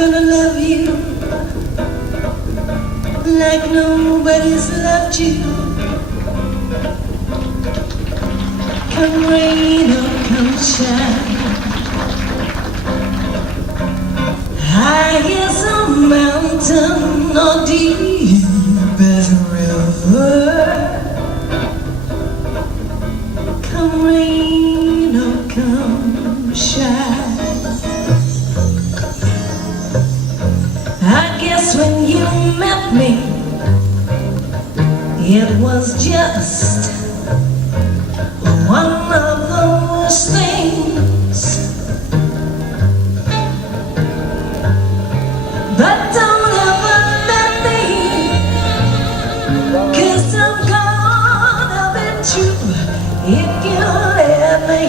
gonna love you like nobody's loved you. Come rain or come shine, high as a mountain or deep as a river. Come rain or come shine. I guess when you met me, it was just one of those things. But don't ever let me, 'cause I'm gonna be true if you let me.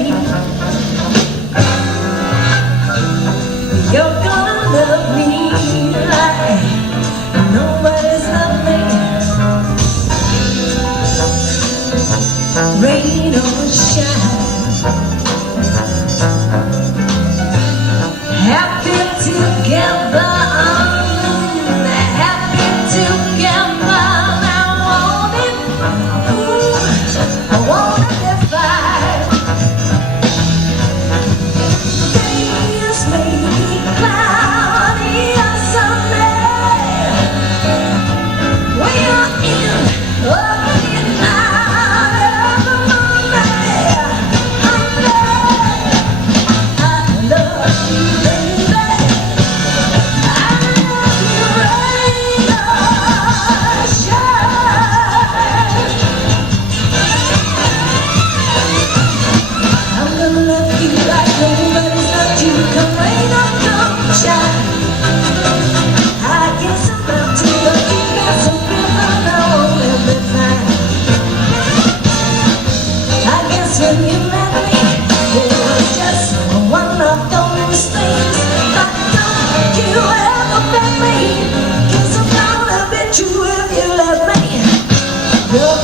You're gonna love me like nobody's loved me. Rain or shine, happy together, happy together. I want it, ooh, I want it fine. Days may be cloudy or sunny, we are in the night of the moonlight. I love you, baby. I love you, rain or shine. I'm gonna love you like nobody's loved you. Come rain or come shine. I guess I'm about to love you, got some rhythm now on every time. I guess when you met me, it was just one of those things. But don't you ever bet me, 'cause I'm gonna bet you if you let me. You're